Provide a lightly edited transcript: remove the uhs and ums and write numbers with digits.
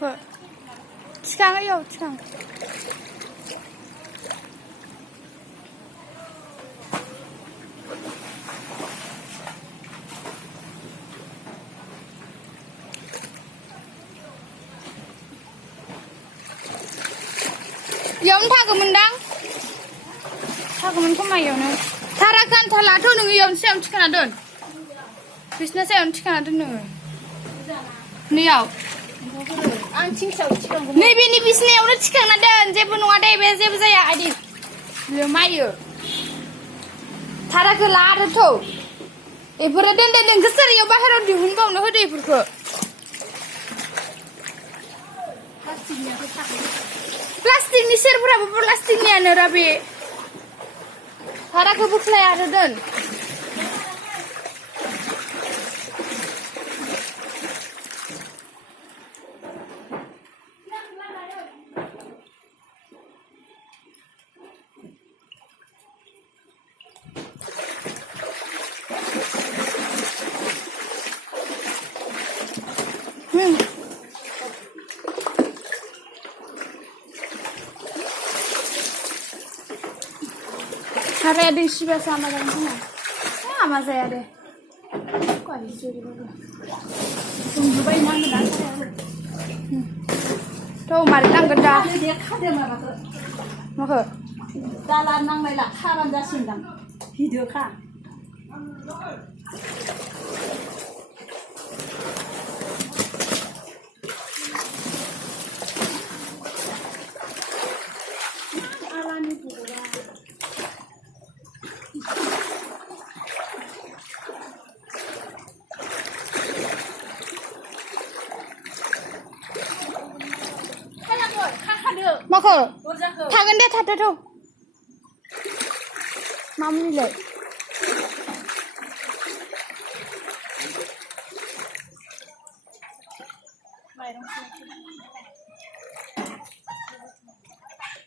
माखो थिखां इयाव थिखां इयावनो थागौमोनदां थागौमोन खोमा इयावनो थारा खान्थालाथ' नोङो इयावनो सायावनो थिखांना दोन बिसिना सायावनो थिखांना दोन नोङो नैयाव आं थिंसाव थिखांगौ नैबेनि बिसिनायावनो थिखांना दोन जेबो नङा दे बे जेबो जाया आइदि लोमायो थाराखौ ला आरो थौ बेफोरो दोनदो नोंखौ सोर इयाव बाहेरायाव दिहुनबावनो होदो बेफोरखौ प्लास्टिकनि सेरफोराबो प्लास्टिकनियानो रा बे थाराखौ बोख्लाय आरो दोन Haraya दै सिबासो हामा जागोन खोमा हामा जाया दे संजोबबाय नांगोन ना थ' मारै नांगोन दा खादो माबाखौ माखो दाला नांलायला खाबानो जासिगोनदां भिडिअखा माखो थागोन दे थाथ'थ' मा मुलिलाय